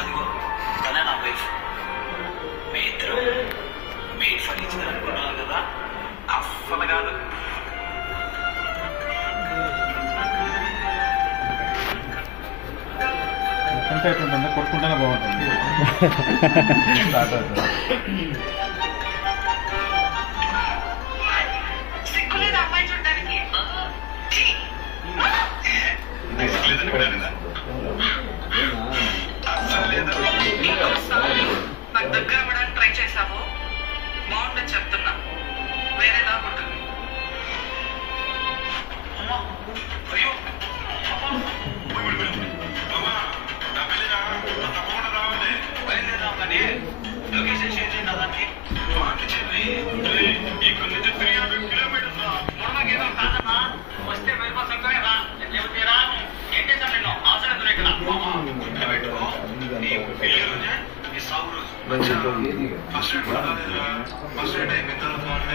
అదిగో తనే నా వైఫ్. మీ ఇద్దరు మేడ్ ఫర్ ఈచ్ అదర్ అనుకున్నారు కదా, అస్సలు కాదు. అంటే ఎట్లుంటుందో కొట్టుకుంటేనే బాగుంటుంది. స్టార్ట్ అవుతుంది. నాకు దగ్గర అవ్వడానికి ట్రై చేసావు, బాగుంటుంది చెప్తున్నా, వేరే రాకుంటుంది. లొకేషన్ షేర్ చేయండి దానికి. వస్తే వెళ్ళిపోతాను రా, లేకపోతేరా ఏం చేశాను నేను అవసరం ఇక్కడ పెట్టుకో. ఈ సాగు రోజు ఫస్ట్ రైడ్ అయిపోయిన తర్వాత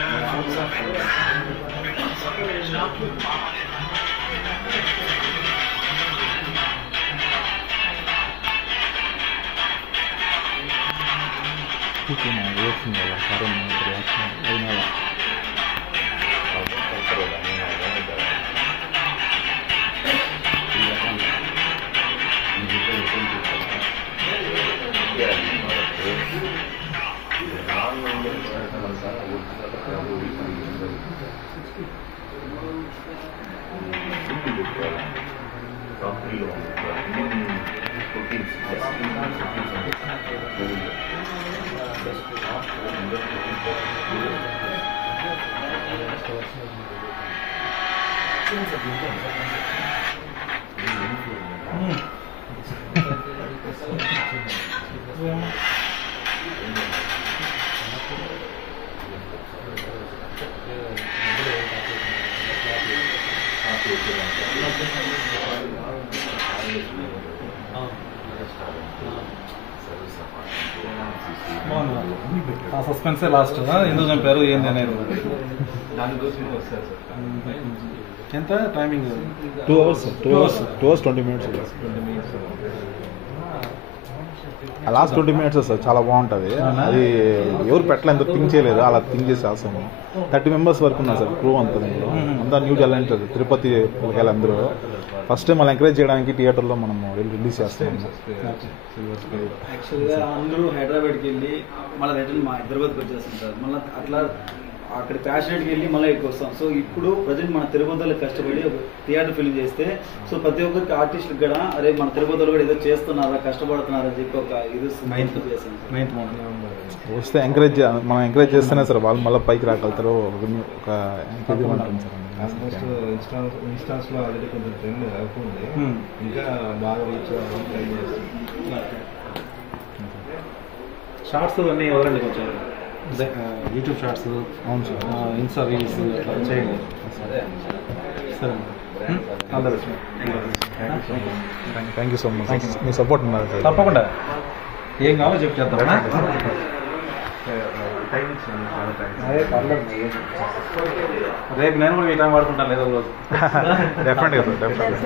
సస్పెన్సే లాస్ట్. ఎందుకు చంపారు ఏంది అనేది. ఎంత timing? 2 hours 20 minutes. Last 20 minutes sir చాలా బాగుంటుంది. అది ఎవరు పెట్టలేదు, థింక్ చేయలేదు, అలా థింక్ చేసి రాసాము. 30 members వరకు ఉన్నారు సార్ క్రూ అంతా. అంతా న్యూ టాలెంట్, తిరుపతి పిల్లకాయలు అందరూ. ఫస్ట్ టైం వాళ్ళు ఎంకరేజ్ చేయడానికి థియేటర్లో మనం రిలీజ్ చేస్తాం. యాక్చువల్గా అందరూ హైదరాబాద్కి వెళ్ళి మళ్ళీ రిటర్న్ మా హైదరాబాద్కి వచ్చేస్తాం సార్. మళ్ళీ అట్లా అక్కడ ప్యాషనేట్కి వెళ్ళి మళ్ళీ ఇక్కడికి వస్తాం. సో ఇప్పుడు ప్రజెంట్ మన తిరుపతిలో కష్టపడి ఒక థియేటర్ ఫిల్మ్ చేస్తే సో ప్రతి ఒక్కరికి ఆర్టిస్ట్కి కూడా అరే మన తిరుపతిలో కూడా ఏదో చేస్తున్నారా, కష్టపడుతున్నారని చెప్పి ఒక ఇది చేస్తాం. వస్తే మనం ఎంకరేజ్ చేస్తేనే సార్ వాళ్ళు మళ్ళీ పైకి రాగలుగుతారు. ఒక ఇది ఉంటుంది సార్. ఆల్మోస్ట్ ఇన్స్టాన్స్లో ఆల్రెడీ కొంచెం ట్రెండ్ అవుతుంది, ఇంకా బాగా రీచ్ అవ్వాలని ట్రై చేస్తాం. షార్ట్స్ అన్నీ ఎవరండి కొంచెం యూట్యూబ్ షార్ట్స్, అవును సార్, ఇన్స్టా రీల్స్ చేయండి. సరే, all the best. Thank you so much. Me support ఉన్నారు సార్. తప్పకుండా ఏం కావాలో చెప్పి చేద్దాం. రేపు నేను కూడా ఈ టైం వాడుకుంటాను ఏదో రోజు. డెఫినెట్గా సార్, డెఫినెట్గా.